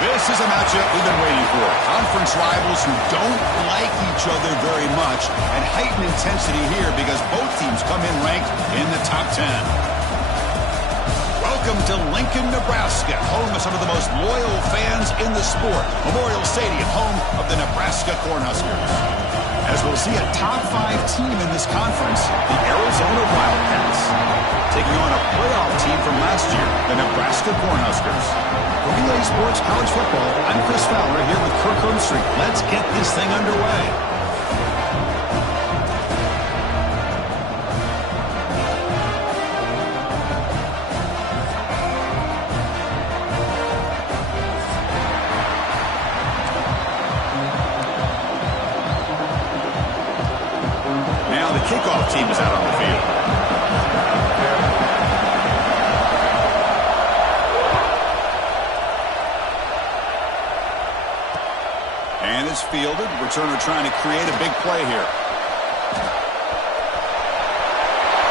This is a matchup we've been waiting for. Conference rivals who don't like each other very much, and heightened intensity here because both teams come in ranked in the top 10. Welcome to Lincoln, Nebraska, home of some of the most loyal fans in the sport. Memorial Stadium, home of the Nebraska Cornhuskers. As we'll see a top 5 team in this conference, the Arizona Wildcats, taking on a playoff team from last year, the Nebraska Cornhuskers. For Relay Sports College Football, I'm Chris Fowler here with Kirk Herbstreit. Let's get this thing underway. Now the kickoff team is out on the field. And it's fielded. Returner trying to create a big play here.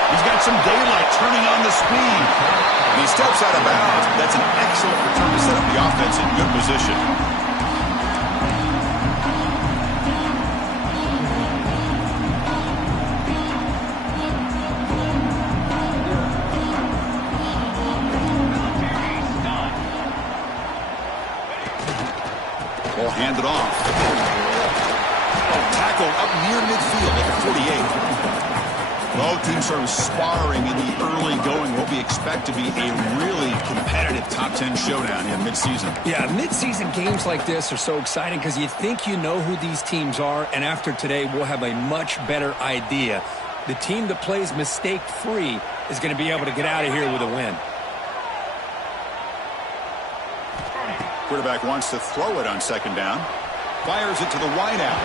He's got some daylight turning on the speed. And he steps out of bounds. That's an excellent return to set up the offense in good position. Ball handed off. Tackle up near midfield at the 48. Both teams sort of sparring in the early going. What we expect to be a really competitive top 10 showdown in midseason. Yeah, midseason games like this are so exciting because you think you know who these teams are, and after today we'll have a much better idea. The team that plays mistake-free is going to be able to get out of here with a win. Quarterback wants to throw it on second down. Fires it to the wide out.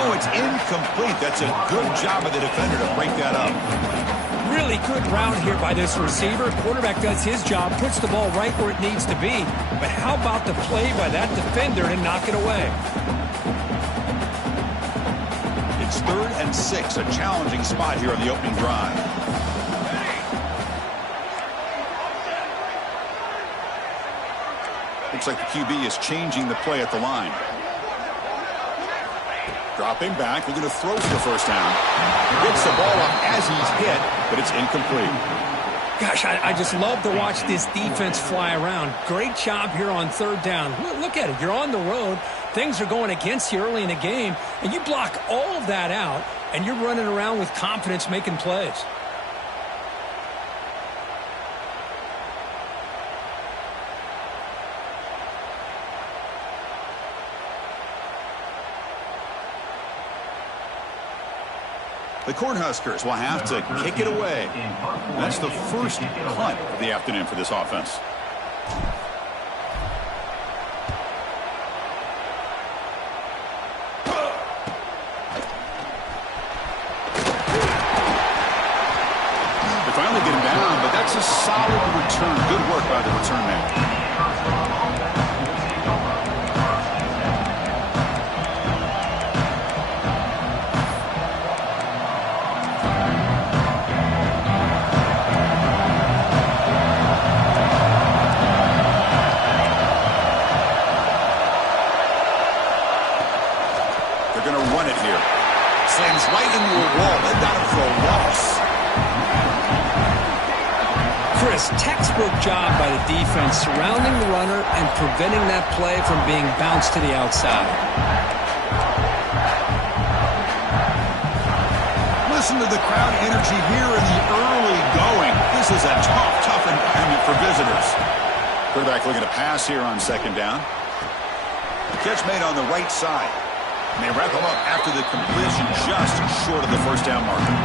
Oh, it's incomplete. That's a good job of the defender to break that up. Really good route here by this receiver. Quarterback does his job, puts the ball right where it needs to be. But how about the play by that defender to knock it away? It's 3rd and 6, a challenging spot here on the opening drive. Looks like the QB is changing the play at the line. Dropping back, we're going to throw for the first down. Gets the ball up as he's hit, but it's incomplete. Gosh, I just love to watch this defense fly around. Great job here on 3rd down. Look at it. You're on the road. Things are going against you early in the game, and you block all of that out, and you're running around with confidence making plays. The Cornhuskers will have to kick it away. That's the first punt of the afternoon for this offense. They finally get him down, but that's a solid return. Good work by the return man. right into a wall. They've got him for a loss. Chris, textbook job by the defense surrounding the runner and preventing that play from being bounced to the outside. Listen to the crowd energy here in the early going. This is a tough environment for visitors. Quarterback looking to pass here on second down. Catch made on the right side. And they wrap him up after the completion just short of the first down marker.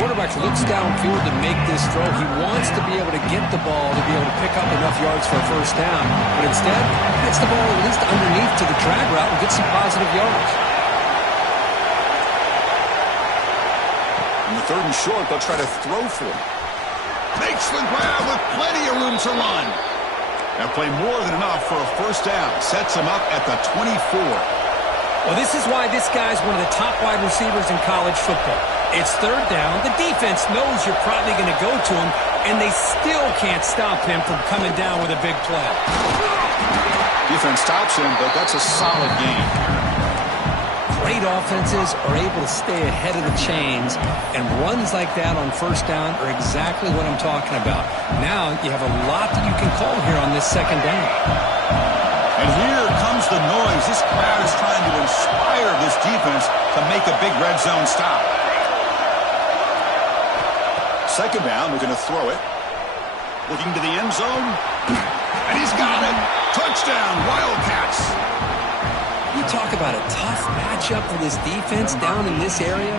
Quarterback looks downfield to make this throw. He wants to be able to get the ball to be able to pick up enough yards for a first down. But instead, gets the ball at least underneath to the drag route and gets some positive yards. On the third and short, they'll try to throw for it. Makes the grab with plenty of room to run. That play more than enough for a first down. Sets him up at the 24. Well, this is why this guy's one of the top wide receivers in college football. It's third down. The defense knows you're probably going to go to him, and they still can't stop him from coming down with a big play. Defense stops him, but that's a solid gain. Great offenses are able to stay ahead of the chains, and runs like that on first down are exactly what I'm talking about. Now you have a lot that you can call here on this second down. And here comes the noise. This crowd is trying to inspire this defense to make a big red zone stop. Second down, we're going to throw it. Looking to the end zone. And he's got it. Touchdown, Wildcats. You talk about a tough matchup for this defense down in this area.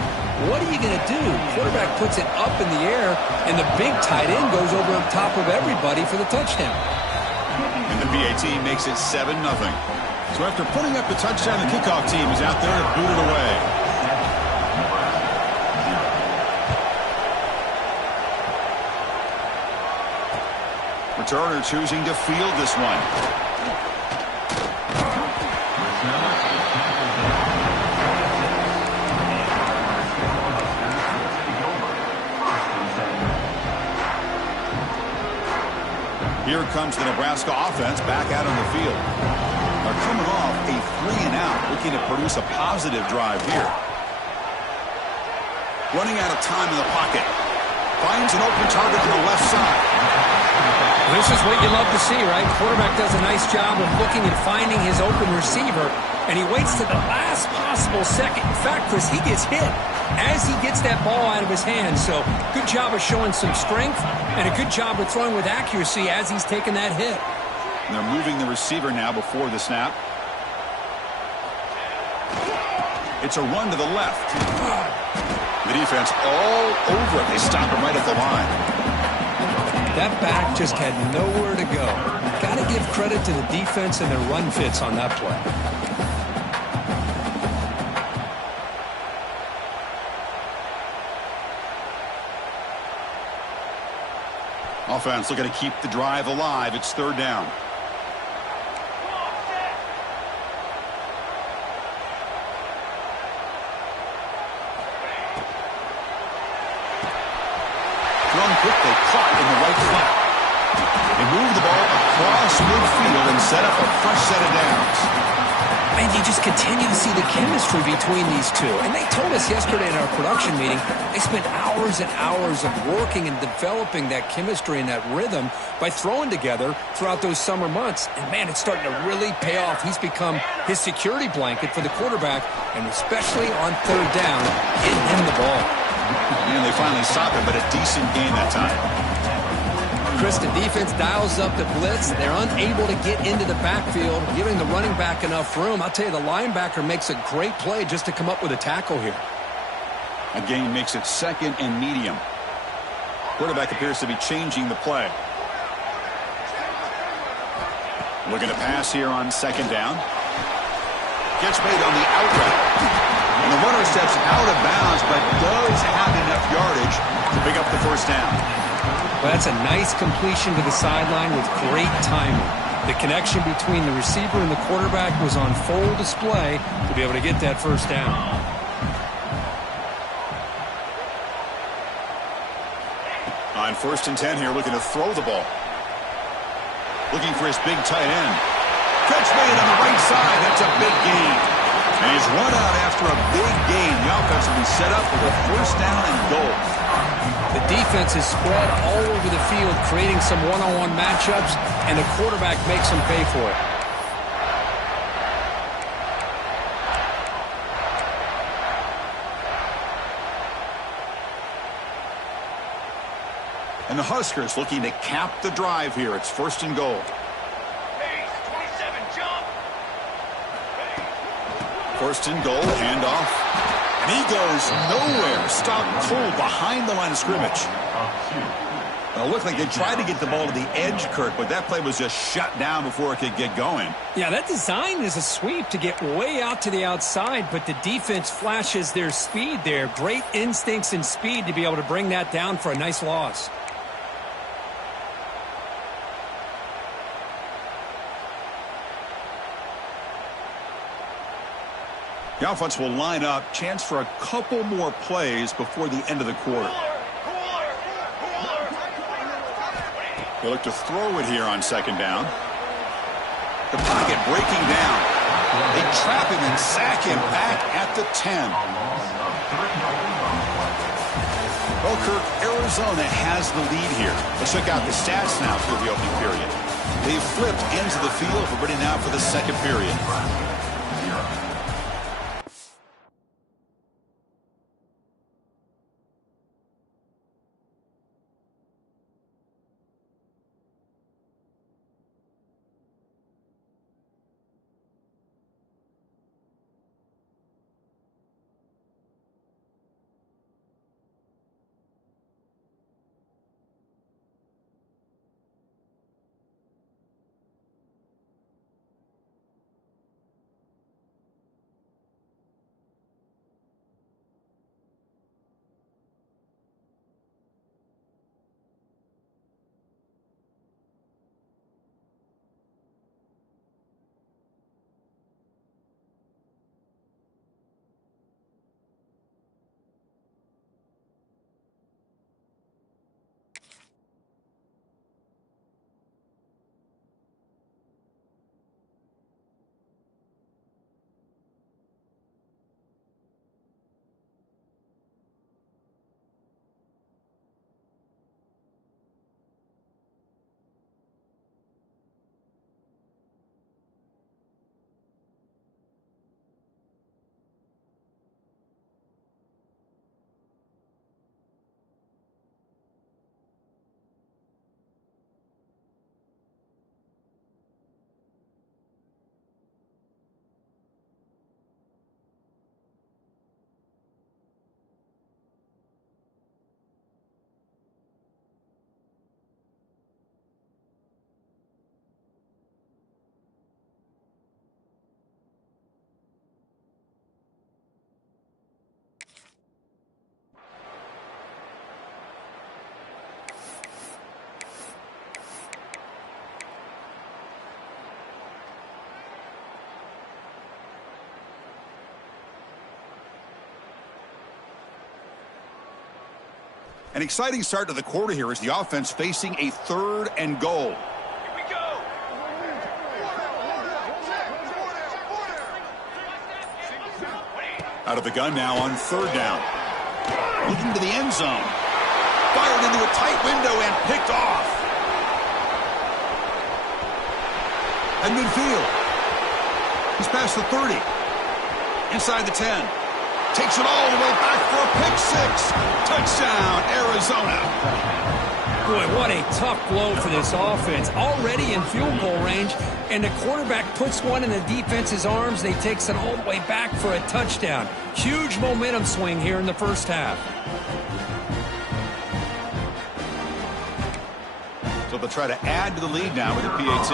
What are you going to do? Quarterback puts it up in the air, and the big tight end goes over on top of everybody for the touchdown. And the PAT makes it 7-0. So after putting up the touchdown, the kickoff team is out there to boot it away. Returner choosing to field this one. Here comes the Nebraska offense back out on the field. They're coming off a 3-and-out, looking to produce a positive drive here. Running out of time in the pocket. Finds an open target on the left side. This is what you love to see, right? Quarterback does a nice job of looking and finding his open receiver, and he waits to the last possible second. In fact, Chris, he gets hit as he gets that ball out of his hands. So good job of showing some strength and a good job of throwing with accuracy as he's taking that hit. And they're moving the receiver now before the snap. It's a run to the left. The defense all over it. They stop him right at the line. That back just had nowhere to go. Got to give credit to the defense and their run fits on that play. Offense looking to keep the drive alive. It's third down. Thrown quickly, caught in the right flat. They move the ball across midfield and set up a fresh set of downs. And you just continue to see the chemistry between these two. And they told us yesterday in our production meeting, they spent hours and hours of working and developing that chemistry and that rhythm by throwing together throughout those summer months. And, man, it's starting to really pay off. He's become his security blanket for the quarterback, and especially on third down, getting him the ball. And they finally stopped it, but a decent game that time. Chris, the defense dials up the blitz. They're unable to get into the backfield, giving the running back enough room. I'll tell you, the linebacker makes a great play just to come up with a tackle here. A gain makes it second and medium. Quarterback appears to be changing the play. Looking to pass here on second down. Gets made on the out route. And the runner steps out of bounds, but does have enough yardage to pick up the first down. Well, that's a nice completion to the sideline with great timing. The connection between the receiver and the quarterback was on full display to be able to get that first down. On 1st and 10 here, looking to throw the ball. Looking for his big tight end. Catch made on the right side. That's a big gain. And he's run out after a big gain. The offense will be set up with a first down and goal. The defense is spread all over the field, creating some one-on-one matchups, and the quarterback makes them pay for it. And the Huskers looking to cap the drive here. It's first and goal. First and goal, handoff. And he goes nowhere. Stopped cold behind the line of scrimmage. Well, it looked like they tried to get the ball to the edge, Kirk, but that play was just shut down before it could get going. Yeah, that design is a sweep to get way out to the outside, but the defense flashes their speed there. Great instincts and speed to be able to bring that down for a nice loss. The offense will line up. Chance for a couple more plays before the end of the quarter. They look to throw it here on second down. The pocket breaking down. They trap him and sack him back at the 10. Well, Kirk, Arizona has the lead here. Let's check out the stats now through the opening period. They've flipped into the field. We're ready now for the second period. An exciting start to the quarter here as the offense facing a third and goal. Here we go. Out of the gun now on third down. Looking to the end zone. Fired into a tight window and picked off. At midfield. He's past the 30. Inside the 10. Takes it all the way back for a pick six. Touchdown, Arizona. Boy, what a tough blow for this offense. Already in field goal range, and the quarterback puts one in the defense's arms. They takes it all the way back for a touchdown. Huge momentum swing here in the first half. So they'll try to add to the lead now with the PAT.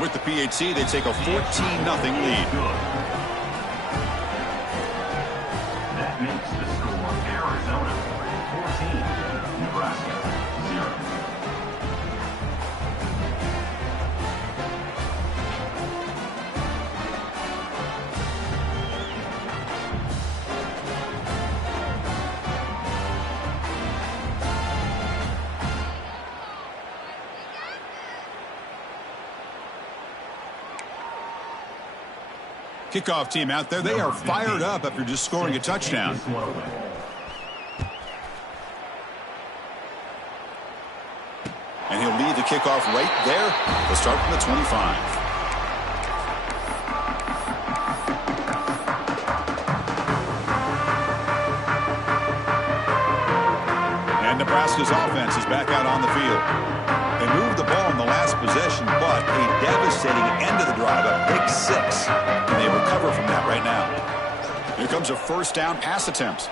With the PAT, they take a 14-0 lead. That makes the score Arizona 14, Nebraska 0. Kickoff team out there, they are fired up after just scoring a touchdown. And he'll lead the kickoff right there. They'll start from the 25. And Nebraska's offense is back out on the field. They moved the ball in the last possession, but a devastating end of the drive, a pick 6. And they recover from that right now. Here comes a first down pass attempt.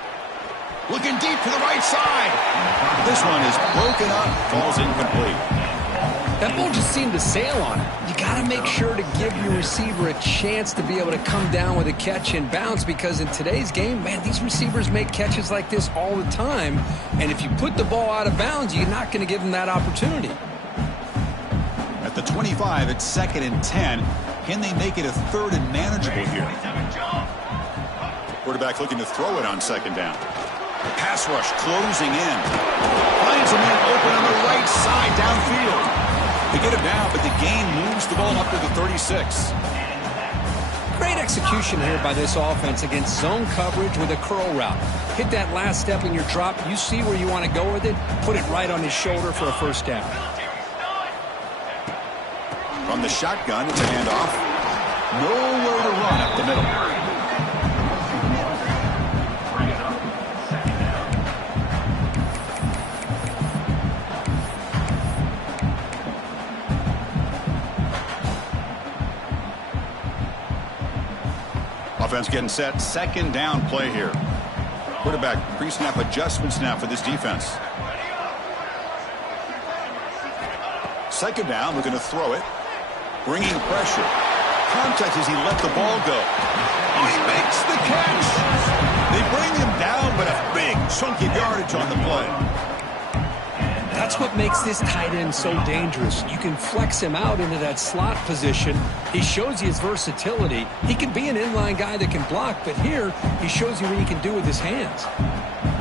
Looking deep to the right side. This one is broken up, falls incomplete. That ball just seemed to sail on it. You got to make sure to give your receiver a chance to be able to come down with a catch and bounce, because in today's game, man, these receivers make catches like this all the time. And if you put the ball out of bounds, you're not going to give them that opportunity. At the 25, it's 2nd and 10. Can they make it a 3rd and manageable here? Quarterback looking to throw it on 2nd down. Pass rush closing in. Finds a man open on the right side downfield. They get him down, but the gain moves the ball up to the 36. Great execution here by this offense against zone coverage with a curl route. Hit that last step in your drop. You see where you want to go with it. Put it right on his shoulder for a first down. From the shotgun, it's a handoff. Nowhere to run up the middle. Offense getting set. 2nd down play here. Quarterback pre-snap adjustments now for this defense. 2nd down, looking to throw it. Bringing pressure. Contact as he let the ball go. Oh, he makes the catch. They bring him down, but a big chunk of yardage on the play. That's what makes this tight end so dangerous. You can flex him out into that slot position. He shows you his versatility. He can be an inline guy that can block, but here he shows you what he can do with his hands.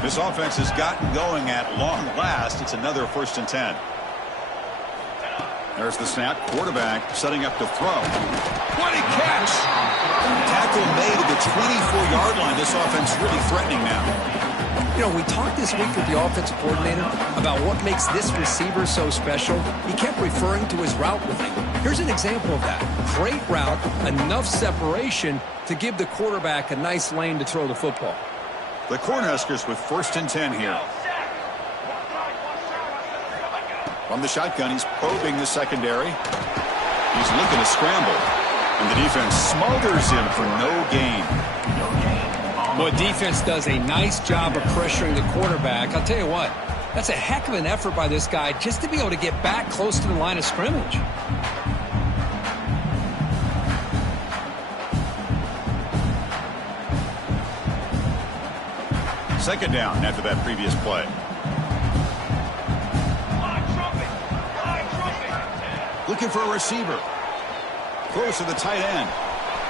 This offense has gotten going at long last. It's another 1st and 10. There's the snap. Quarterback setting up to throw. What a catch! Tackle made at the 24-yard line. This offense really threatening now. You know, we talked this week with the offensive coordinator about what makes this receiver so special. He kept referring to his route with him. Here's an example of that. Great route, enough separation to give the quarterback a nice lane to throw the football. The Cornhuskers with 1st and 10 here. From the shotgun, he's probing the secondary. He's looking to scramble. And the defense smothers him for no gain. Well, defense does a nice job of pressuring the quarterback. I'll tell you what, that's a heck of an effort by this guy just to be able to get back close to the line of scrimmage. Second down after that previous play. Looking for a receiver. Close to the tight end.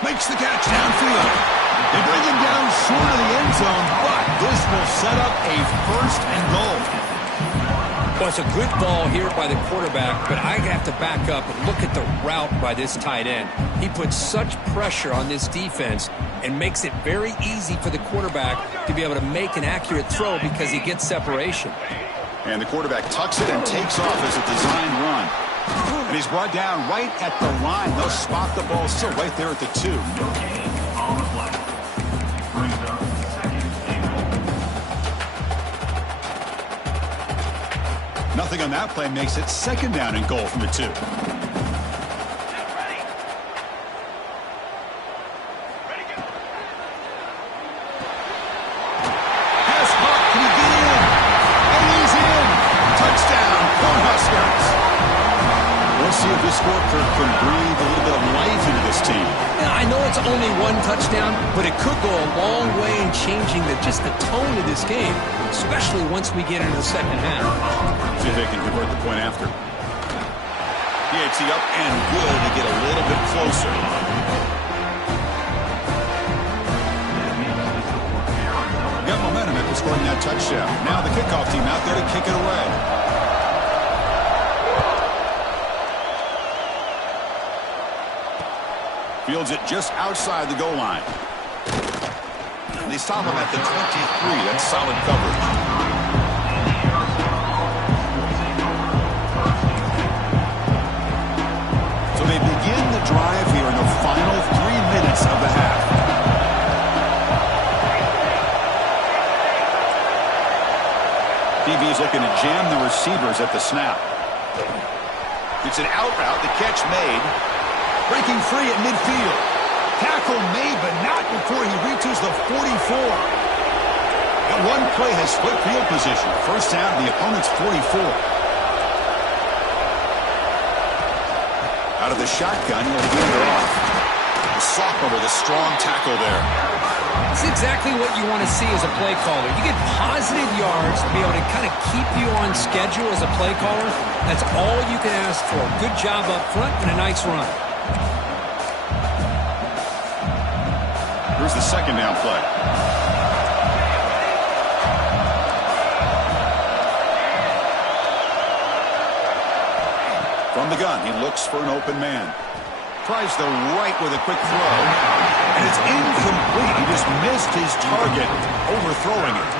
Makes the catch downfield. They bring him down short of the end zone, but this will set up a 1st and goal. Well, it's a good ball here by the quarterback, but I have to back up and look at the route by this tight end. He puts such pressure on this defense and makes it very easy for the quarterback to be able to make an accurate throw because he gets separation. And the quarterback tucks it and takes off as a designed run. And he's brought down right at the line. They'll spot the ball still right there at the 2. On the play. Brings up 2nd and goal. Nothing on that play makes it 2nd down and goal from the 2. Pass caught. Can he get in? And he's in. Touchdown, Cornhuskers. Let's see if this score can breathe a little bit of life into this team. Now, I know it's only 1 touchdown, but it could go a long way in changing just the tone of this game, especially once we get into the 2nd half. See if they can convert the point after. PAT up and good to get a little bit closer. Got momentum after scoring that touchdown. Now the kickoff team out there to kick it away. Fields it just outside the goal line. And they stop him at the 23. That's solid coverage. They begin the drive here in the final 3 minutes of the half. PB's looking to jam the receivers at the snap. It's an out route, the catch made. Breaking free at midfield. Tackle made, but not before he reaches the 44. That one play has split field position. First down, the opponent's 44. Out of the shotgun, he'll lead it off. The sophomore with a strong tackle there. It's exactly what you want to see as a play caller. You get positive yards to be able to kind of keep you on schedule as a play caller. That's all you can ask for. Good job up front and a nice run. Here's the second down play. From the gun, he looks for an open man. Tries the right with a quick throw. And it's incomplete. He just missed his target, overthrowing it.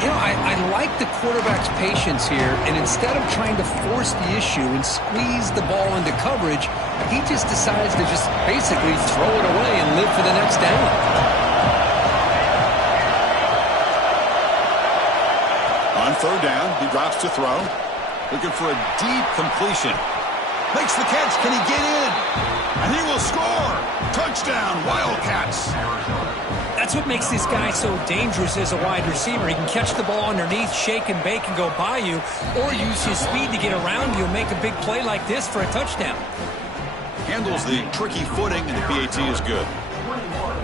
You know, I like the quarterback's patience here, and instead of trying to force the issue and squeeze the ball into coverage, he just decides to just basically throw it away and live for the next down. On third down, he drops to throw. Looking for a deep completion. Makes the catch. Can he get in? And he will score. Touchdown, Wildcats. That's what makes this guy so dangerous as a wide receiver. He can catch the ball underneath, shake and bake, and go by you, or use his speed to get around you and make a big play like this for a touchdown. Handles the tricky footing, and the PAT is good. 21,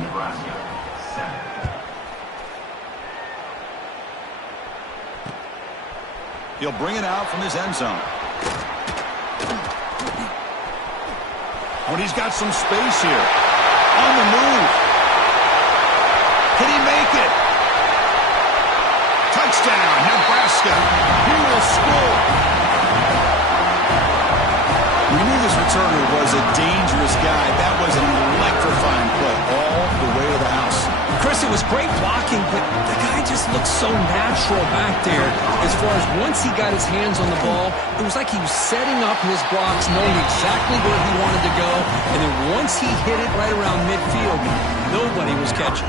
Nebraska, 7. He'll bring it out from his end zone. When he's got some space here. On the move. Can he make it? Touchdown, Nebraska. He will score. We knew this returner was a dangerous guy. That was an electrifying play all the way to the house. Chris, it was great blocking, but the guy just looked so natural back there. As far as once he got his hands on the ball, it was like he was setting up his blocks, knowing exactly where he wanted to go. And then once he hit it right around midfield, nobody was catching.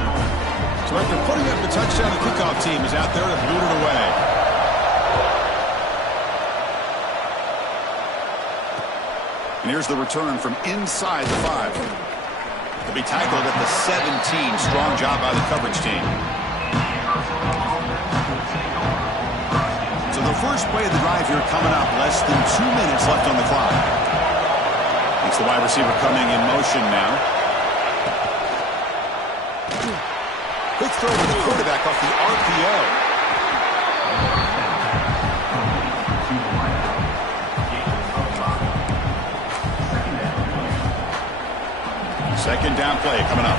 So after putting up the touchdown, the kickoff team is out there to boot it away. And here's the return from inside the 5. To be tackled at the 17. Strong job by the coverage team. So the first play of the drive here coming up. Less than 2 minutes left on the clock. It's the wide receiver coming in motion now. Quick throw to the quarterback off the RPO. Second down play coming up.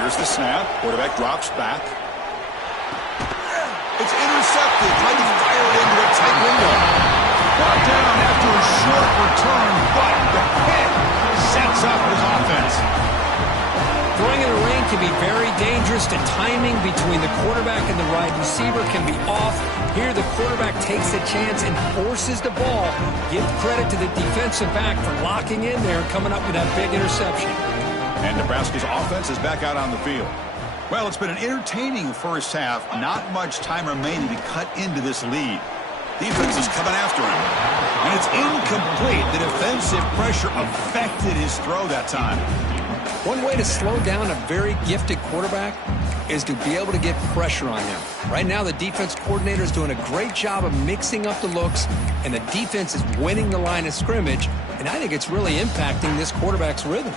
Here's the snap. Quarterback drops back. It's intercepted. Trying to fire it into a tight window. Brought down after a short return, but the hit sets up his offense. Throwing in the rain can be very dangerous. The timing between the quarterback and the wide receiver can be off. Here the quarterback takes a chance and forces the ball. Give credit to the defensive back for locking in there and coming up with that big interception. And Nebraska's offense is back out on the field. Well, it's been an entertaining first half. Not much time remaining to cut into this lead. Defense is coming after him. And it's incomplete. The defensive pressure affected his throw that time. One way to slow down a very gifted quarterback is to be able to get pressure on him. Right now, the defense coordinator is doing a great job of mixing up the looks, and the defense is winning the line of scrimmage, and I think it's really impacting this quarterback's rhythm.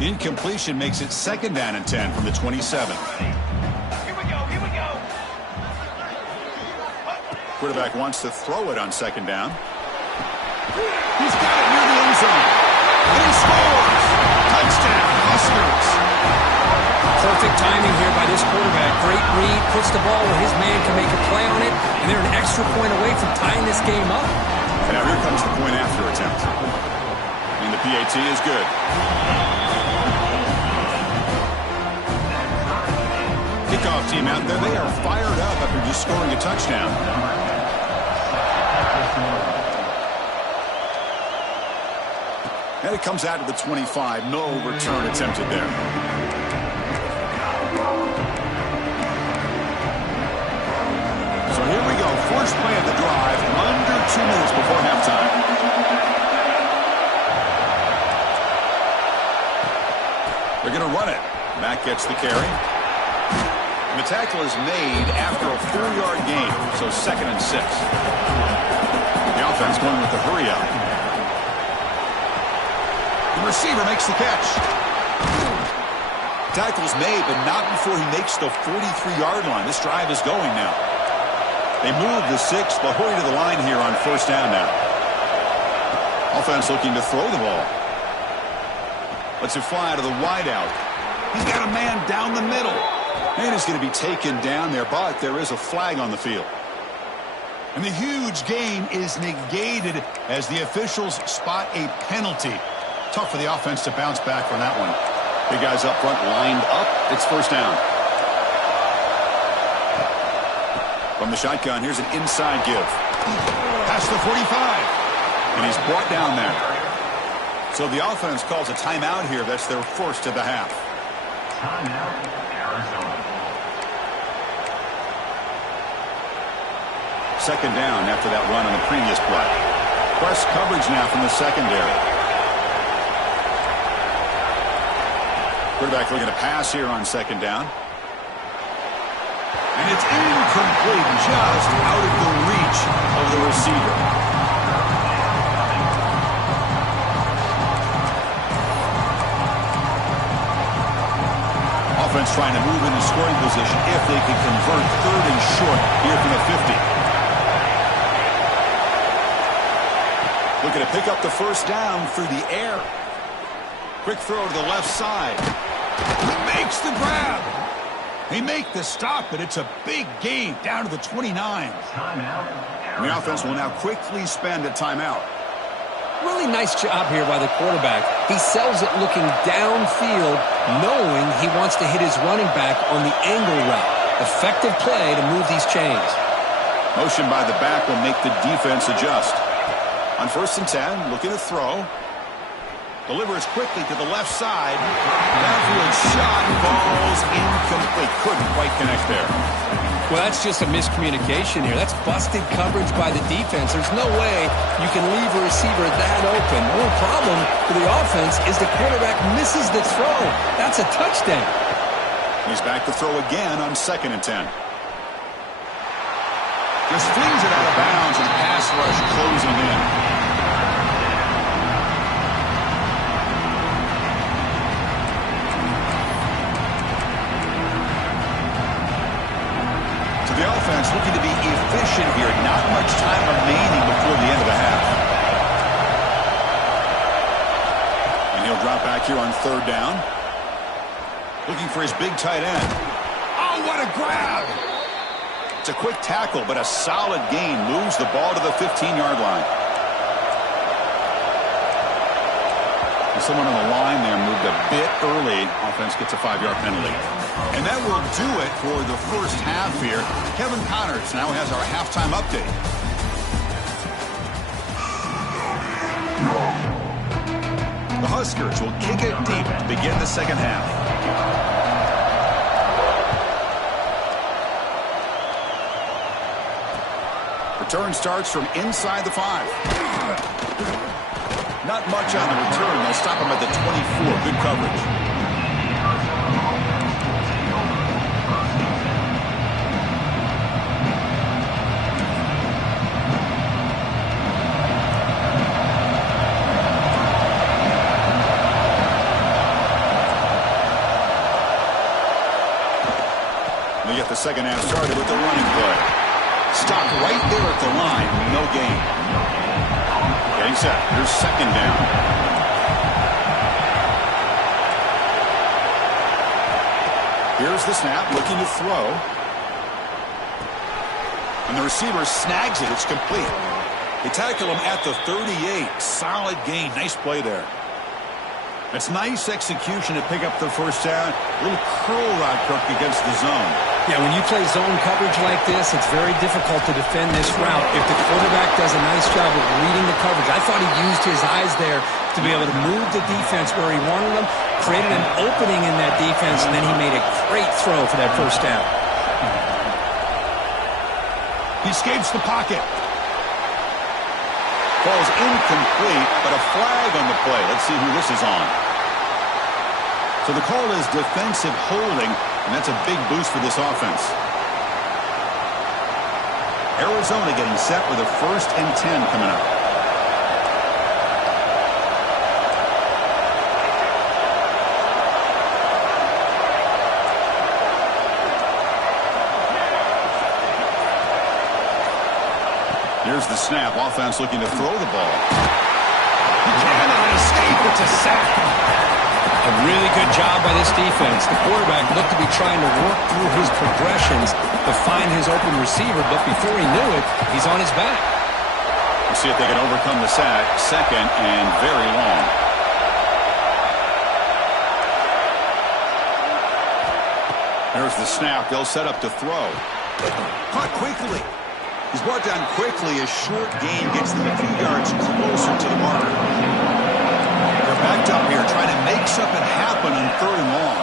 Incompletion makes it second down and 10 from the 27. Quarterback wants to throw it on second down. He's got it near the end zone. And he scores! Touchdown, Huskers! Perfect timing here by this quarterback. Great read, puts the ball where his man can make a play on it, and they're an extra point away from tying this game up. And now here comes the point after attempt. And the PAT is good. Kickoff team out there, they are fired up after just scoring a touchdown. And it comes out to the 25. No return attempted there. So here we go. First play of the drive. Under 2 minutes before halftime. They're going to run it. Mack gets the carry. And the tackle is made after a 4-yard gain. So 2nd and 6. The offense going with the hurry up. The receiver makes the catch. Tackle's made, but not before he makes the 43-yard line. This drive is going now. They move the 6th. They'll hurry to the line here on first down now. Offense looking to throw the ball. Lets it fly to the wideout. He's got a man down the middle. And he's going to be taken down there, but there is a flag on the field. And the huge gain is negated as the officials spot a penalty. Tough for the offense to bounce back from that one. Big guys up front lined up. It's first down. From the shotgun, here's an inside give. Past the 45. And he's brought down there. So the offense calls a timeout here. That's their first of the half. Timeout, Arizona. Second down after that run on the previous play. Press coverage now from the secondary. Quarterback looking to pass here on second down. And it's incomplete, just out of the reach of the receiver. Offense trying to move into scoring position if they can convert 3rd and short here from the 50. Looking to pick up the first down through the air. Quick throw to the left side. He makes the grab. They make the stop, but it's a big gain down to the 29. Timeout. The offense will now quickly spend a timeout. Really nice job here by the quarterback. He sells it looking downfield, knowing he wants to hit his running back on the angle route. Effective play to move these chains. Motion by the back will make the defense adjust. On 1st and 10, looking to throw. Delivers quickly to the left side. Downfield shot falls incomplete. Couldn't quite connect there. Well, that's just a miscommunication here. That's busted coverage by the defense. There's no way you can leave a receiver that open. The only problem for the offense is the quarterback misses the throw. That's a touchdown. He's back to throw again on 2nd and 10. Just flings it out of bounds and pass rush closing in. The offense looking to be efficient here. Not much time remaining before the end of the half. And he'll drop back here on 3rd down. Looking for his big tight end. Oh, what a grab! It's a quick tackle, but a solid gain moves the ball to the 15-yard line. And someone on the line there moved a bit early. Offense gets a 5-yard penalty. And that will do it for the first half here. Kevin Connors now has our halftime update. The Huskers will kick it deep to begin the second half. Return starts from inside the 5. Not much on the return. They'll stop him at the 24. Good coverage. They get the second half started with the running play. Stopped right there at the line. No gain. Getting set. Here's second down. Here's the snap. Looking to throw. And the receiver snags it. It's complete. They tackle him at the 38. Solid gain. Nice play there. It's nice execution to pick up the first down. A little curl rod Kirk against the zone. Yeah, when you play zone coverage like this, it's very difficult to defend this route if the quarterback does a nice job of reading the coverage. I thought he used his eyes there to be able to move the defense where he wanted them, created an opening in that defense, and then he made a great throw for that first down. He escapes the pocket. Ball's incomplete, but a flag on the play. Let's see who this is on. So the call is defensive holding, and that's a big boost for this offense. Arizona getting set with a 1st and 10 coming up. Here's the snap. Offense looking to throw the ball. He cannot escape. It's a sack. A really good job by this defense. The quarterback looked to be trying to work through his progressions to find his open receiver, but before he knew it, he's on his back. We'll see if they can overcome the sack. 2nd and very long. There's the snap. They'll set up to throw. Caught quickly. He's brought down quickly. A short gain gets them a few yards closer to the marker. They're backed up here trying to make something happen on 3rd and long.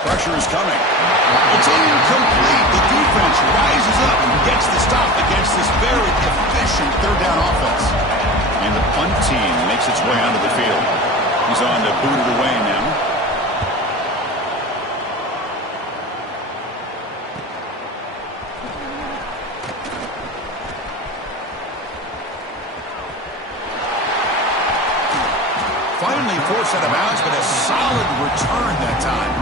Pressure is coming. It's incomplete. The defense rises up and gets the stop against this very efficient 3rd down offense. And the punt team makes its way onto the field. He's on to boot it away now. Finally forced out of bounds, but a solid return that time.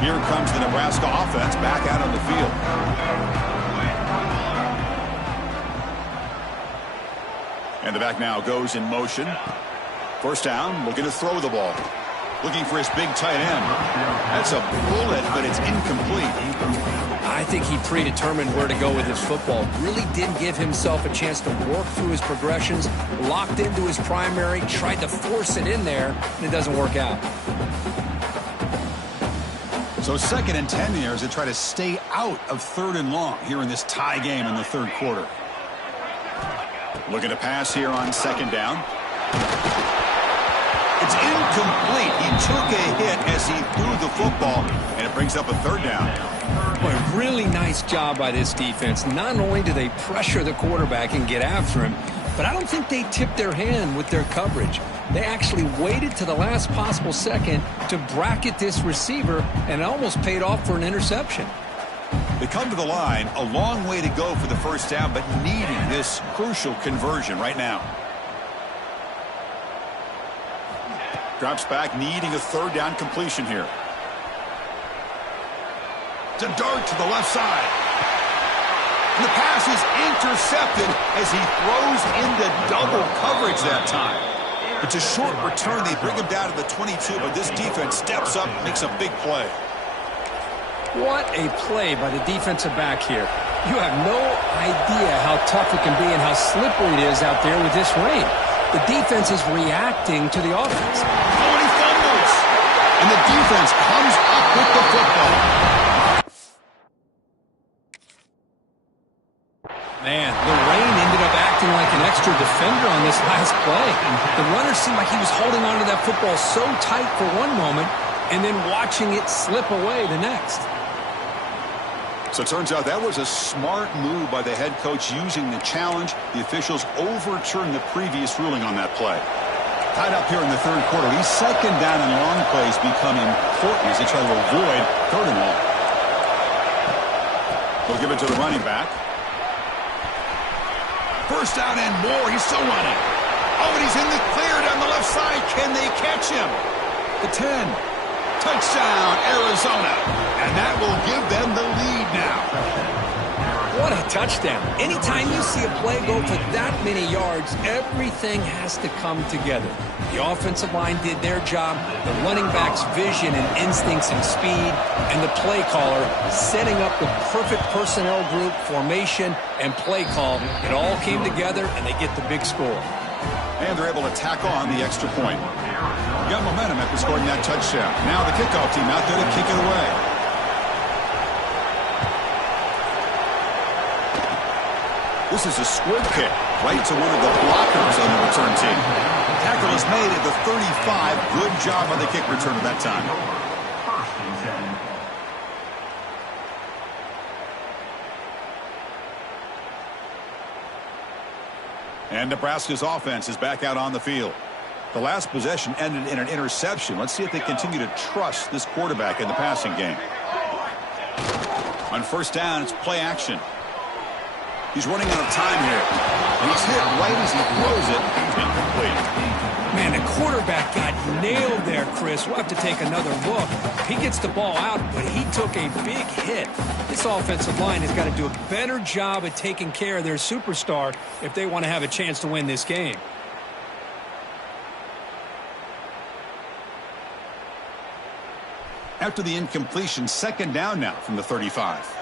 Here comes the Nebraska offense back out on the field. And the back now goes in motion. 1st down, looking to throw the ball. Looking for his big tight end. That's a bullet, but it's incomplete. I think he predetermined where to go with his football. Really didn't give himself a chance to work through his progressions, locked into his primary, tried to force it in there, and it doesn't work out. So 2nd and 10 here as they try to stay out of 3rd and long here in this tie game in the 3rd quarter. Looking to pass here on 2nd down. It's incomplete. He took a hit as he threw the football, and it brings up a 3rd down. Boy, really nice job by this defense. Not only do they pressure the quarterback and get after him, but I don't think they tipped their hand with their coverage. They actually waited to the last possible second to bracket this receiver, and it almost paid off for an interception. They come to the line, a long way to go for the 1st down, but needing this crucial conversion right now. Drops back, needing a 3rd down completion here. It's a dart to the left side. And the pass is intercepted as he throws into double coverage that time. It's a short return. They bring him down to the 22, but this defense steps up, makes a big play. What a play by the defensive back here. You have no idea how tough it can be and how slippery it is out there with this rain. The defense is reacting to the offense. Oh, and he fumbles. And the defense comes up with the football. Man, the rain ended up acting like an extra defender on this last play. The runner seemed like he was holding on to that football so tight for one moment and then watching it slip away the next. So it turns out that was a smart move by the head coach using the challenge. The officials overturned the previous ruling on that play. Tied up here in the 3rd quarter. These 2nd down and long plays become important as they try to avoid 3rd and long. They'll give it to the running back. 1st down and more. He's still running. Oh, and he's in the clear down the left side. Can they catch him? The 10. Touchdown, Arizona. And that will give them the lead now. What a touchdown. Anytime you see a play go for that many yards, everything has to come together. The offensive line did their job, the running back's vision and instincts and speed, and the play caller setting up the perfect personnel group, formation, and play call. It all came together, and they get the big score. And they're able to tack on the extra point. Got momentum after scoring that touchdown. Now the kickoff team out there to kick it away. This is a squib kick right to one of the blockers on the return team. Tackle is made at the 35. Good job on the kick return at that time. And Nebraska's offense is back out on the field. The last possession ended in an interception. Let's see if they continue to trust this quarterback in the passing game. On first down, it's play action. He's running out of time here. And he's hit right as he throws it. Incomplete. Man, the quarterback got nailed there, Chris. We'll have to take another look. He gets the ball out, but he took a big hit. This offensive line has got to do a better job at taking care of their superstar if they want to have a chance to win this game. After the incompletion, second down now from the 35.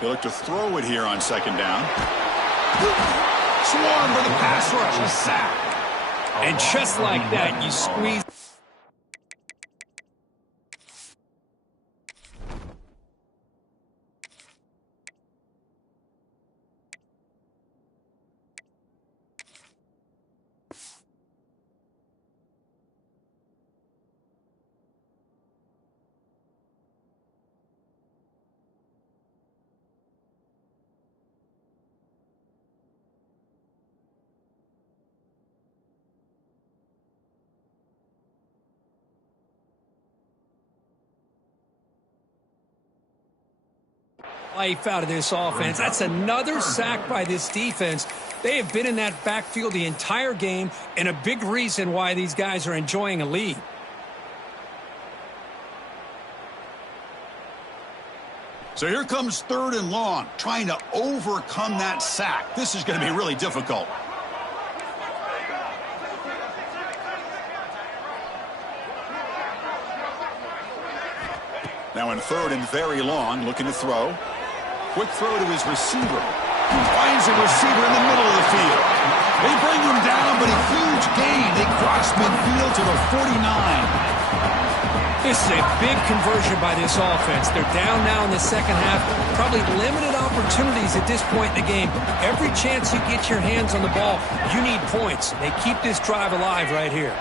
They look to throw it here on second down. Swarm for the pass rush. A sack. And just like that, you squeeze. Life out of this offense. That's another sack by this defense. They have been in that backfield the entire game, and a big reason why these guys are enjoying a lead. So here comes third and long, trying to overcome that sack. This is going to be really difficult. Now in third and very long, looking to throw. Quick throw to his receiver. He finds a receiver in the middle of the field. They bring him down, but a huge gain. They cross midfield to the 49. This is a big conversion by this offense. They're down now in the second half. Probably limited opportunities at this point in the game. Every chance you get your hands on the ball, you need points. They keep this drive alive right here.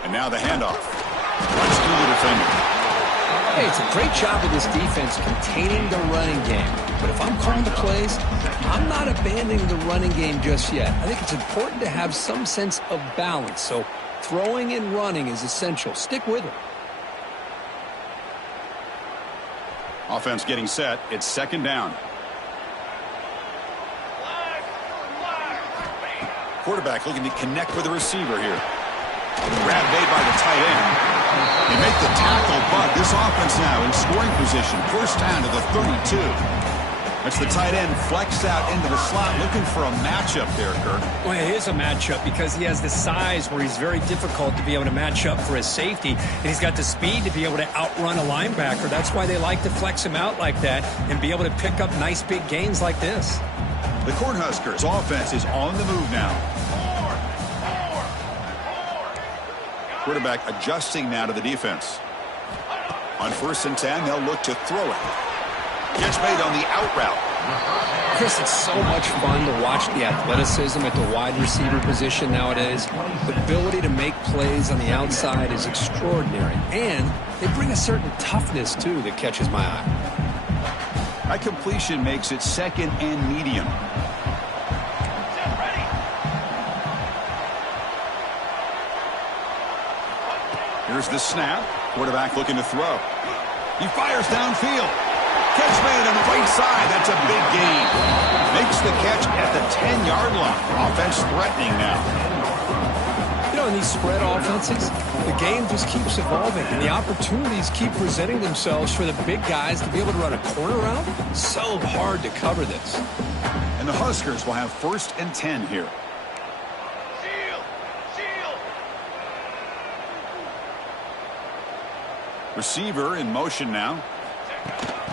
And now the handoff. Runs through the defender. Hey, it's a great job of this defense containing the running game. But if I'm calling the plays, I'm not abandoning the running game just yet. I think it's important to have some sense of balance. So throwing and running is essential. Stick with it. Offense getting set. It's second down. Quarterback looking to connect with the receiver here. Grab made by the tight end. They make the tackle, but this offense now in scoring position. First down to the 32. That's the tight end flexed out into the slot, looking for a matchup there, Kirk. Well, it is a matchup because he has the size where he's very difficult to be able to match up for his safety. And he's got the speed to be able to outrun a linebacker. That's why they like to flex him out like that and be able to pick up nice big gains like this. The Cornhuskers offense is on the move now. Quarterback adjusting now to the defense. On first and 10, they'll look to throw it. Catch made on the out route. Chris, it's so much fun to watch the athleticism at the wide receiver position nowadays. The ability to make plays on the outside is extraordinary. And they bring a certain toughness, too, that catches my eye. That completion makes it second and medium. Here's the snap. Quarterback looking to throw. He fires downfield. Catch made on the right side. That's a big gain. Makes the catch at the 10-yard line. Offense threatening now. You know, in these spread offenses, the game just keeps evolving, and the opportunities keep presenting themselves for the big guys to be able to run a corner route. So hard to cover this. And the Huskers will have 1st and 10 here. Receiver in motion now.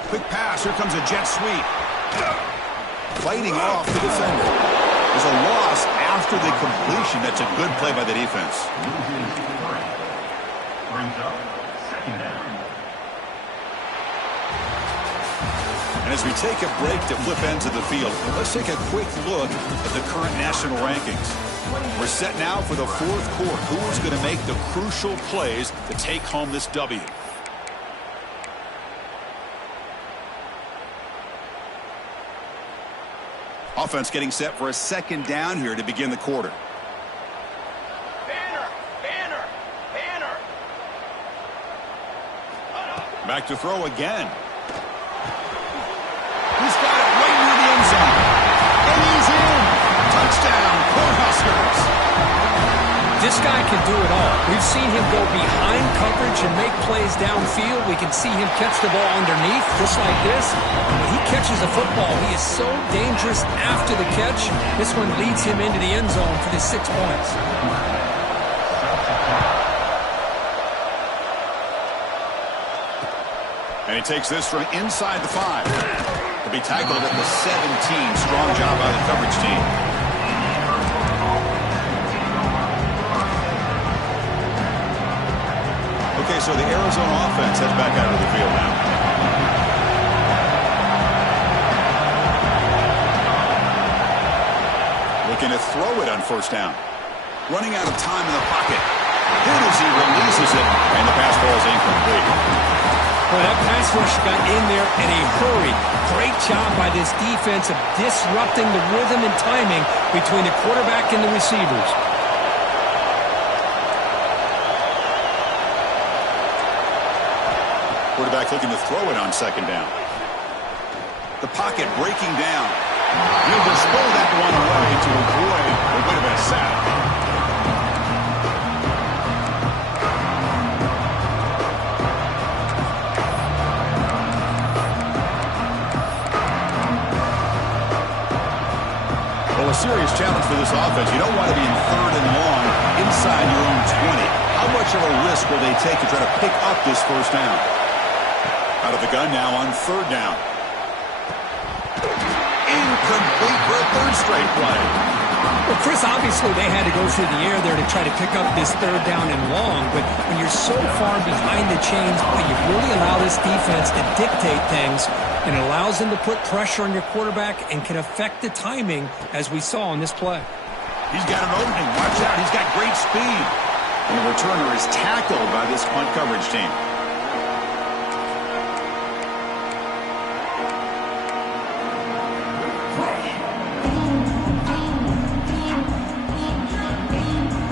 Quick pass. Here comes a jet sweep. Fighting off the defender. There's a loss after the completion. That's a good play by the defense. Brings up 2nd down. And as we take a break to flip ends of the field, let's take a quick look at the current national rankings. We're set now for the 4th quarter. Who is going to make the crucial plays to take home this W? Offense getting set for a 2nd down here to begin the quarter. Back to throw again. He's got it right near the end zone. And he's in. Touchdown, Cornhuskers. This guy can do it all. We've seen him go behind coverage and make plays downfield. We can see him catch the ball underneath, just like this. When he catches the football, he is so dangerous after the catch. This one leads him into the end zone for the 6 points. And he takes this from inside the 5. To be tackled at the 17. Strong job by the coverage team. Okay, so the Arizona offense heads back out of the field now. Looking to throw it on 1st down. Running out of time in the pocket. Here as he releases it, and the pass ball is incomplete. Well, that pass rush got in there in a hurry. Great job by this defense of disrupting the rhythm and timing between the quarterback and the receivers. Quarterback looking to throw it on 2nd down. The pocket breaking down. He'll just throw that one away to avoid what would have been a sack. Well, a serious challenge for this offense. You don't want to be in 3rd and long inside your own 20. How much of a risk will they take to try to pick up this 1st down? Out of the gun now on 3rd down. Incomplete for a 3rd straight play. Well, Chris, obviously they had to go through the air there to try to pick up this 3rd down and long, but when you're so far behind the chains, boy, you really allow this defense to dictate things, and it allows them to put pressure on your quarterback and can affect the timing, as we saw on this play. He's got an opening. Watch out. He's got great speed. And the returner is tackled by this punt coverage team.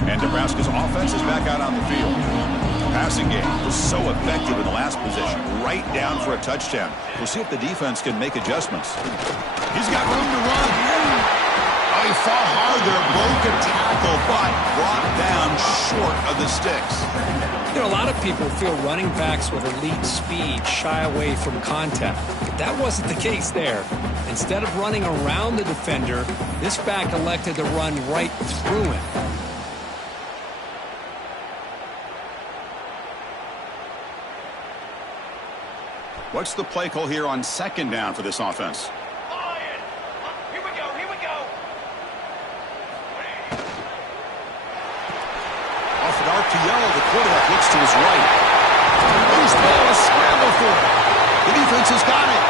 And Nebraska's offense is back out on the field. The passing game was so effective in the last possession, right down for a touchdown. We'll see if the defense can make adjustments. He's got room to run. Oh, he fought hard there, broke a tackle, but brought down short of the sticks. You know, a lot of people feel running backs with elite speed shy away from contact. But that wasn't the case there. Instead of running around the defender, this back elected to run right through him. What's the play call here on 2nd down for this offense? Here we go. Off an RPO, the quarterback looks to his right. Loose ball, a scramble for it. The defense has got it.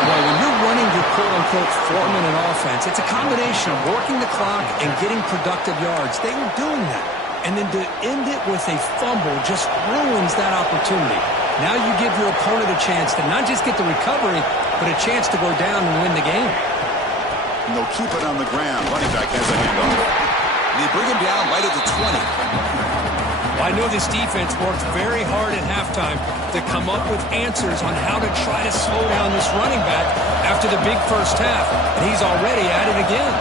Well, when you're running your quote-unquote 4-minute offense, it's a combination of working the clock and getting productive yards. They were doing that. And then to end it with a fumble just ruins that opportunity. Now you give your opponent a chance to not just get the recovery, but a chance to go down and win the game. And they'll keep it on the ground. Running back has a handoff. They bring him down right at the 20. Well, I know this defense worked very hard at halftime to come up with answers on how to try to slow down this running back after the big first half. And he's already at it again.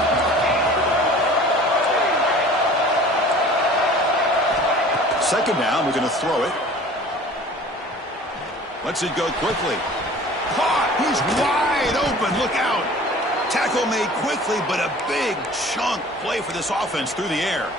second down, we're going to throw it. Lets it go quickly. Caught! He's wide open. Look out. Tackle made quickly, but a big chunk play for this offense through the air.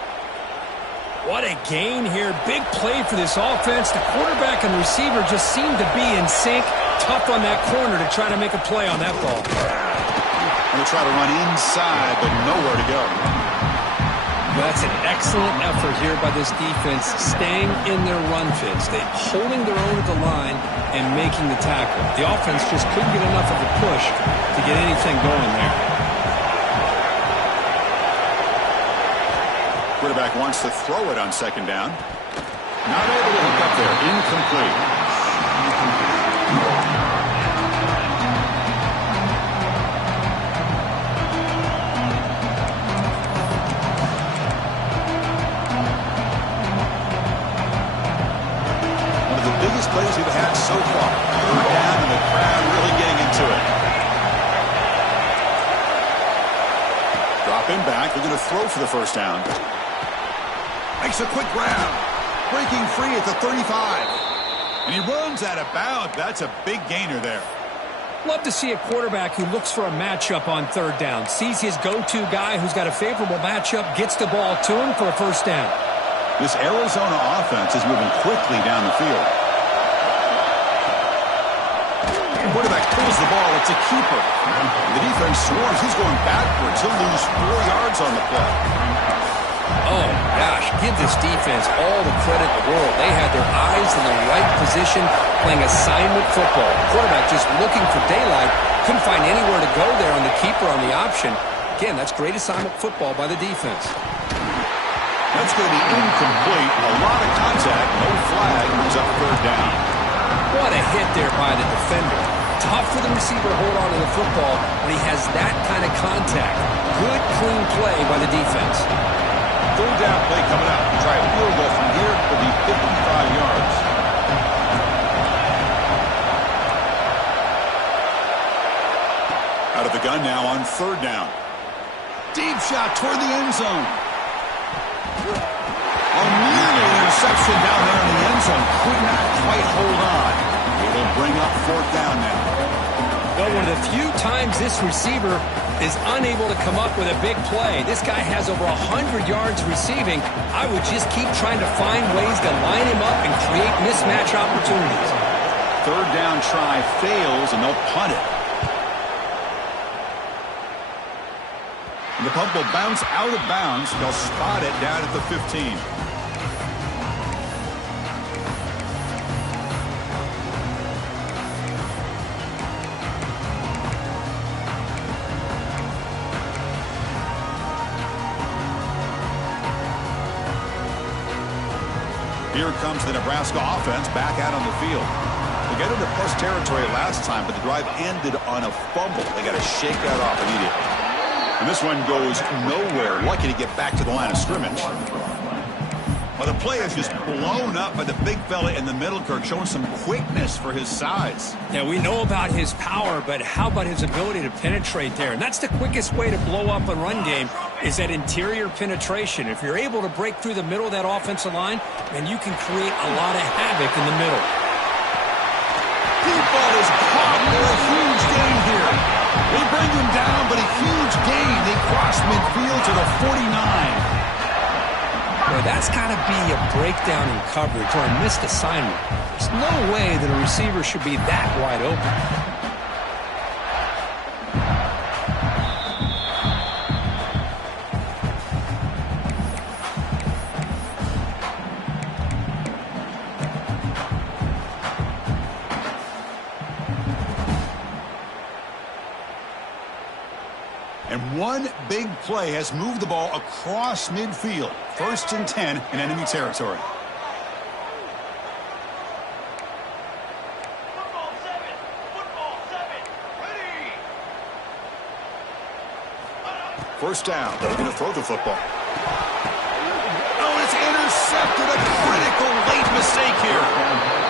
What a gain here. Big play for this offense. The quarterback and receiver just seem to be in sync. Tough on that corner to try to make a play on that ball. And they try to run inside, but nowhere to go. That's an excellent effort here by this defense, staying in their run fits. They're holding their own at the line and making the tackle. The offense just couldn't get enough of a push to get anything going there. Quarterback wants to throw it on second down. Not able to hook up there. Incomplete. Plays we've had so far. Third down and the crowd really getting into it. Dropping back. They're going to throw for the first down. Makes a quick grab. Breaking free at the 35. And he runs out of bounds. That's a big gainer there. Love to see a quarterback who looks for a matchup on third down. Sees his go-to guy who's got a favorable matchup, gets the ball to him for a first down. This Arizona offense is moving quickly down the field. Quarterback pulls the ball. It's a keeper. The defense swarms. He's going backwards. He'll lose 4 yards on the play. Oh, gosh. Give this defense all the credit in the world. They had their eyes in the right position playing assignment football. Quarterback just looking for daylight. Couldn't find anywhere to go there on the keeper on the option. Again, that's great assignment football by the defense. That's going to be incomplete. A lot of contact. No flag. Moves up third down. What a hit there by the defender. Tough for the receiver to hold on to the football when he has that kind of contact. Good, clean play by the defense. Third down play coming up. Try a field goal from here. It'll be 55 yards. Out of the gun now on third down. Deep shot toward the end zone. Nearly an interception down there in the end zone. Could not quite hold on. It'll bring up fourth down now. Well, one of the few times this receiver is unable to come up with a big play. This guy has over 100 yards receiving. I would just keep trying to find ways to line him up and create mismatch opportunities. Third down try fails, and they'll punt it. And the punt will bounce out of bounds. They'll spot it down at the 15. Here comes the Nebraska offense back out on the field. They got into plus territory last time, but the drive ended on a fumble. They got to shake that off immediately. And this one goes nowhere. Lucky to get back to the line of scrimmage. Well, the play is just blown up by the big fella in the middle, Kirk, showing some quickness for his size. Yeah, we know about his power, but how about his ability to penetrate there? And that's the quickest way to blow up a run game, is that interior penetration. If you're able to break through the middle of that offensive line, then you can create a lot of havoc in the middle. Deep ball is caught for a huge gain here. They bring him down, but a huge gain. They cross midfield to the 49. Well, that's got to be a breakdown in coverage or a missed assignment. There's no way that a receiver should be that wide open. And one big play has moved the ball across midfield. 1st and 10 in enemy territory. Football seven, ready. First down. They're going to throw the football. Oh, it's intercepted. A critical late mistake here.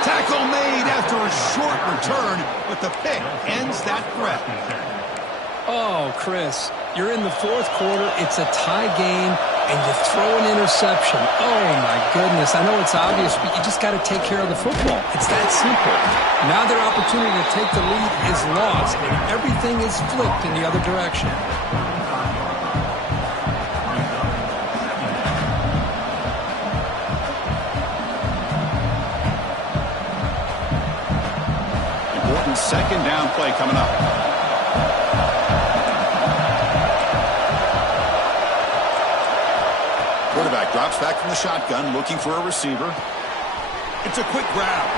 Tackle made after a short return, but the pick ends that threat. Oh, Chris, You're in the fourth quarter. It's a tie game, and you throw an interception. Oh, my goodness. I know it's obvious, but you just got to take care of the football. It's that simple. Now their opportunity to take the lead is lost, and everything is flipped in the other direction. Important second down play coming up. Quarterback drops back from the shotgun, looking for a receiver. It's a quick grab.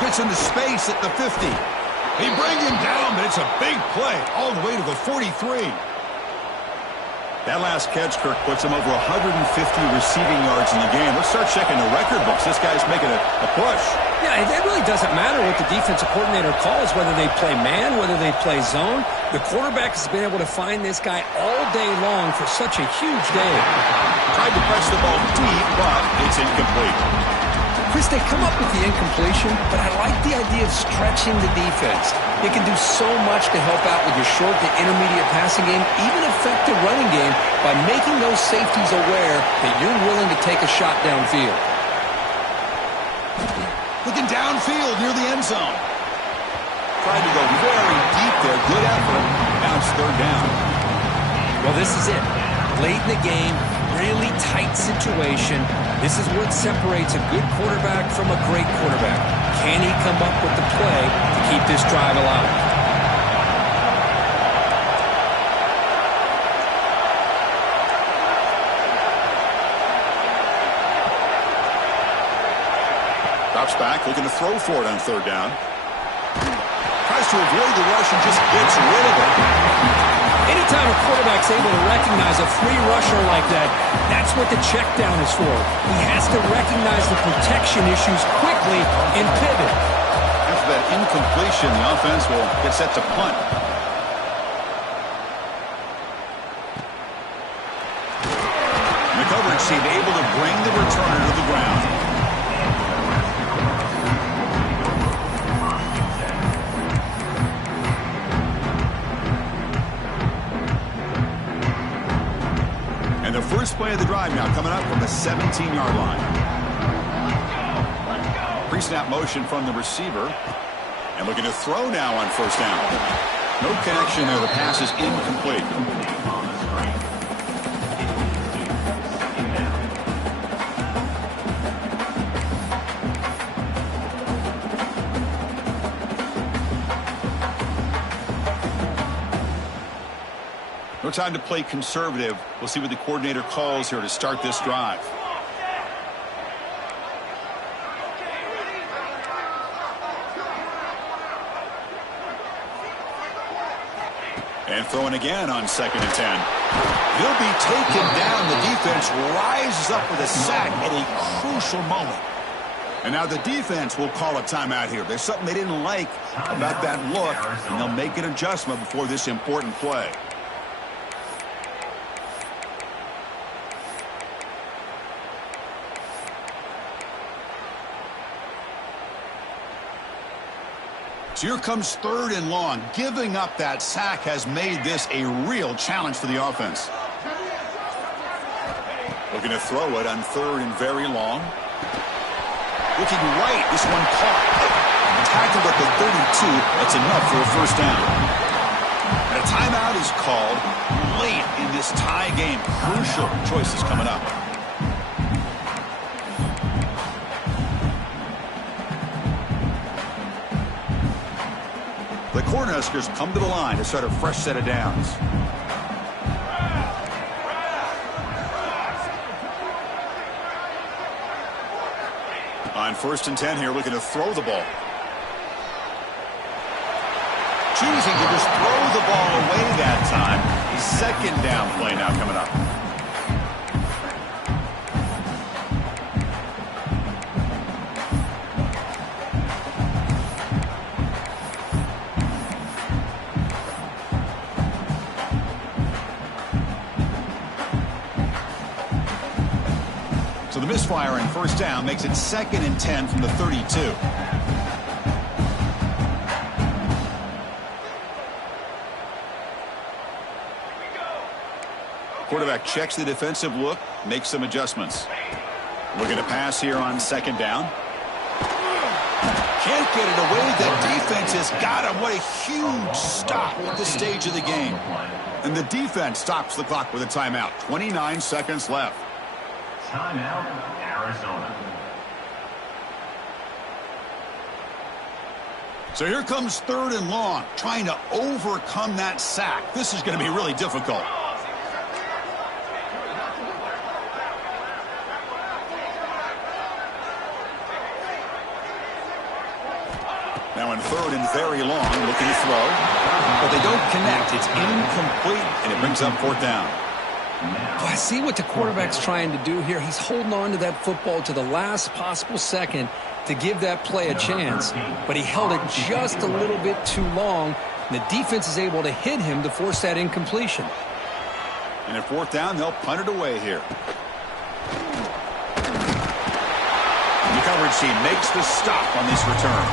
Gets into space at the 50. He brings him down, but it's a big play all the way to the 43. That last catch, Kirk, puts him over 150 receiving yards in the game. Let's start checking the record books. This guy's making a push. Yeah, it really doesn't matter what the defensive coordinator calls, whether they play man, whether they play zone. The quarterback has been able to find this guy all day long for such a huge day. Tried to press the ball deep, but it's incomplete. Chris, they come up with the incompletion, but I like the idea of stretching the defense. They can do so much to help out with your short to intermediate passing game, even effective running game, by making those safeties aware that you're willing to take a shot downfield. Looking downfield near the end zone. Tried to go very deep there. Good effort. Now it's third down. Well, this is it. Late in the game, really tight situation. This is what separates a good quarterback from a great quarterback. Can he come up with the play to keep this drive alive? Drops back, looking to throw for it on third down. Tries to avoid the rush and just gets rid of it. Anytime a quarterback's able to recognize a free rusher like that, that's what the check down is for. He has to recognize the protection issues quickly and pivot. After that incompletion, the offense will get set to punt. The coverage team able to bring the returner to the ground. And the first play of the drive now coming up from the 17-yard line. Pre-snap motion from the receiver. And looking to throw now on first down. No connection there. The pass is incomplete. No time to play conservative. We'll see what the coordinator calls here to start this drive. And throwing again on 2nd and 10. He'll be taken down. The defense rises up with a sack at a crucial moment. And now the defense will call a timeout here. There's something they didn't like about that look, and they'll make an adjustment before this important play. So here comes 3rd and long. Giving up that sack has made this a real challenge for the offense. Looking to throw it on 3rd and very long. Looking right. This one caught. Tackled at the 32. That's enough for a first down. And a timeout is called late in this tie game. Crucial choices coming up. The Cornhuskers come to the line to start a fresh set of downs. On 1st and 10 here, looking to throw the ball. Choosing to just throw the ball away that time. The 2nd down play now coming up. So the misfire in first down makes it 2nd and 10 from the 32. quarterback checks the defensive look, makes some adjustments. Looking to pass here on second down. Can't get it away. The defense has got him. What a huge stop at this stage of the game. And the defense stops the clock with a timeout. 29 seconds left. Timeout, Arizona. So here comes third and long, trying to overcome that sack. This is going to be really difficult. Now in third and very long, looking to throw. But they don't connect. It's incomplete, and it brings up fourth down. I see what the quarterback's trying to do here. He's holding on to that football to the last possible second to give that play a chance, but he held it just a little bit too long, and the defense is able to hit him to force that incompletion. And at fourth down, they'll punt it away here. The coverage team makes the stop on this return.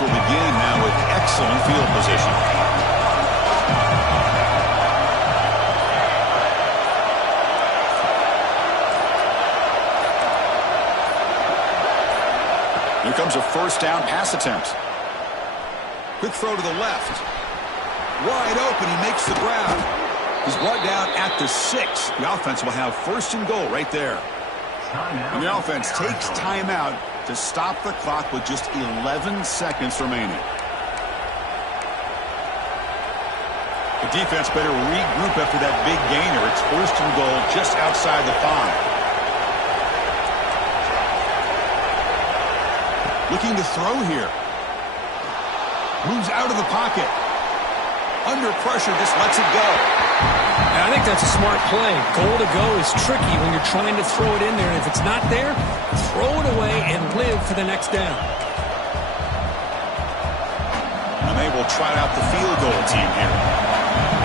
Will begin now with excellent field position. Here comes a first down pass attempt. Quick throw to the left. Wide open, he makes the grab. He's brought down at the 6. The offense will have first and goal right there. And the offense takes timeout to stop the clock with just 11 seconds remaining. The defense better regroup after that big gainer. It's first and goal just outside the 5. Looking to throw here. Moves out of the pocket. Under pressure, just lets it go. I think that's a smart play. Goal to go is tricky when you're trying to throw it in there. And if it's not there, throw it away and live for the next down. And they will try out the field goal team here.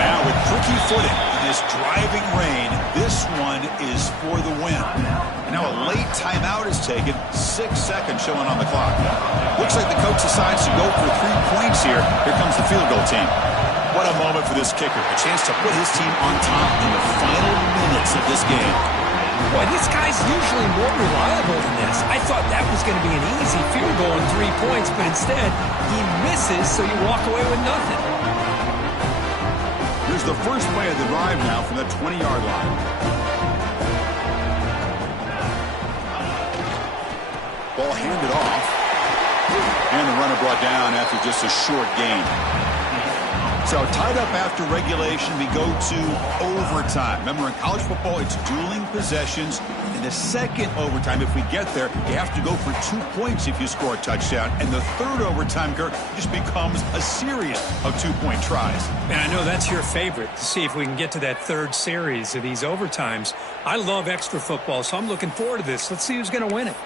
Now with tricky footing in this driving rain, this one is for the win. And now a late timeout is taken. 6 seconds showing on the clock. Looks like the coach decides to go for 3 points here. Here comes the field goal team. What a moment for this kicker. A chance to put his team on top in the final minutes of this game. Boy, this guy's usually more reliable than this. I thought that was going to be an easy field goal and 3 points, but instead, he misses, so you walk away with nothing. Here's the first play of the drive now from the 20-yard line. Ball handed off. And the runner brought down after just a short gain. So tied up after regulation, we go to overtime. Remember, in college football, it's dueling possessions. In the second overtime, if we get there, you have to go for 2 points if you score a touchdown. And the third overtime, Kirk, just becomes a series of 2-point tries. And I know that's your favorite, to see if we can get to that third series of these overtimes. I love extra football, so I'm looking forward to this. Let's see who's going to win it.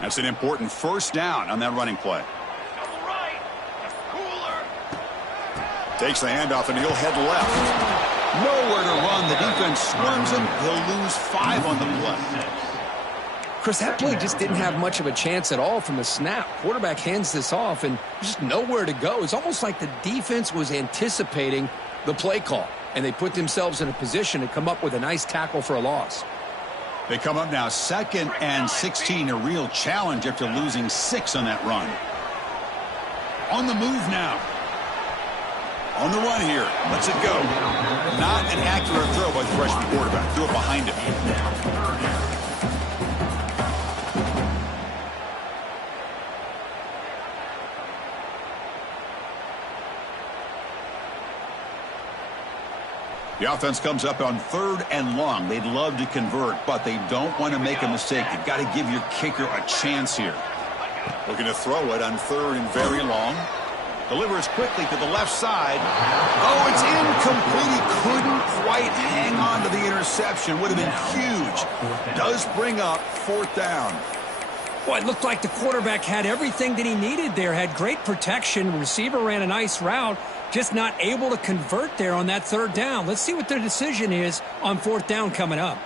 That's an important first down on that running play. Double right. Cooler. Takes the handoff and he'll head left. Nowhere to run. The defense swarms him. He'll lose 5 on the play. Chris, that play just didn't have much of a chance at all from the snap. Quarterback hands this off and just nowhere to go. It's almost like the defense was anticipating the play call, and they put themselves in a position to come up with a nice tackle for a loss. They come up now 2nd and 16, a real challenge after losing 6 on that run. On the move now. On the run here. Lets it go. Not an accurate throw by the freshman quarterback. Threw it behind him. The offense comes up on 3rd and long. They'd love to convert, but they don't want to make a mistake. You've got to give your kicker a chance here. Looking to throw it on 3rd and very long. Delivers quickly to the left side. Oh, it's incomplete. He couldn't quite hang on to the interception. Would have been huge. Does bring up 4th down. Boy, it looked like the quarterback had everything that he needed there. Had great protection. Receiver ran a nice route. Just not able to convert there on that 3rd down. Let's see what their decision is on 4th down coming up.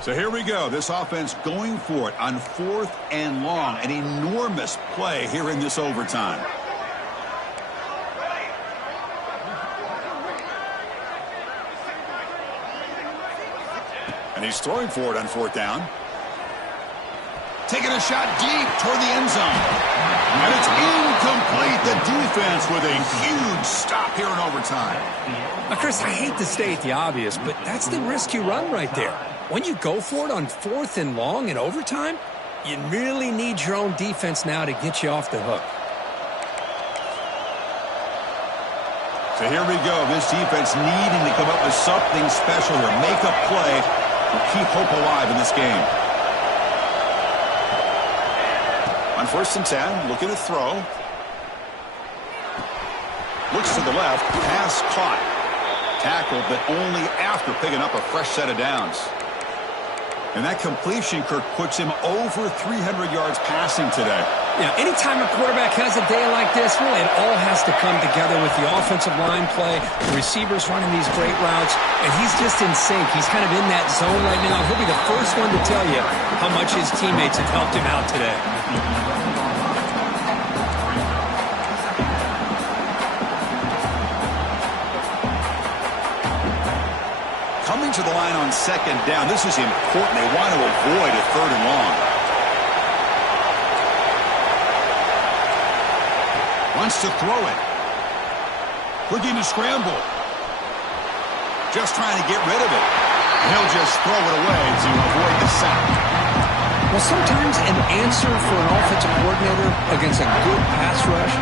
So here we go. This offense going for it on 4th and long. An enormous play here in this overtime. And he's throwing for it on 4th down. Taking a shot deep toward the end zone. And it's incomplete. The defense with a huge stop here in overtime. Now, Chris, I hate to state the obvious, but that's the risk you run right there. When you go for it on 4th and long in overtime, you really need your own defense now to get you off the hook. So here we go. This defense needing to come up with something special here. Make a play and keep hope alive in this game. On 1st and 10, looking to throw. Looks to the left. Pass caught. Tackled, but only after picking up a fresh set of downs. And that completion, Kirk, puts him over 300 yards passing today. Yeah, anytime a quarterback has a day like this, really it all has to come together with the offensive line play, the receivers running these great routes, and he's just in sync. He's kind of in that zone right now. He'll be the first one to tell you how much his teammates have helped him out today. Coming to the line on 2nd down. This is important. They want to avoid a 3rd and long. Wants to throw it. Looking to scramble. Just trying to get rid of it. And he'll just throw it away to avoid the sack. Well, sometimes an answer for an offensive coordinator against a good pass rush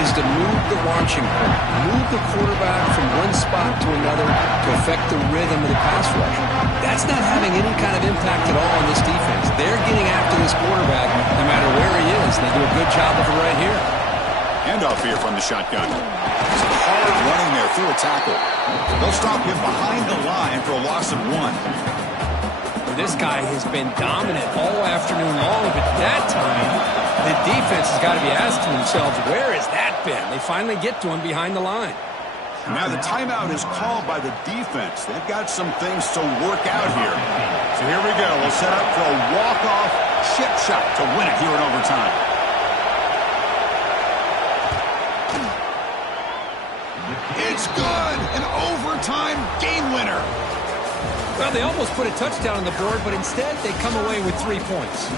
is to move the launching point, move the quarterback from one spot to another to affect the rhythm of the pass rush. That's not having any kind of impact at all on this defense. They're getting after this quarterback no matter where he is. They do a good job of it right here. Handoff here from the shotgun. It's hard running there through a tackle. They'll stop him behind the line for a loss of 1. This guy has been dominant all afternoon long, but that time, the defense has got to be asking themselves, where has that been? They finally get to him behind the line. Now the timeout is called by the defense. They've got some things to work out here. So here we go. We'll set up for a walk-off chip shot to win it here in overtime. It's good! An overtime game winner. Well, they almost put a touchdown on the board, but instead they come away with 3 points.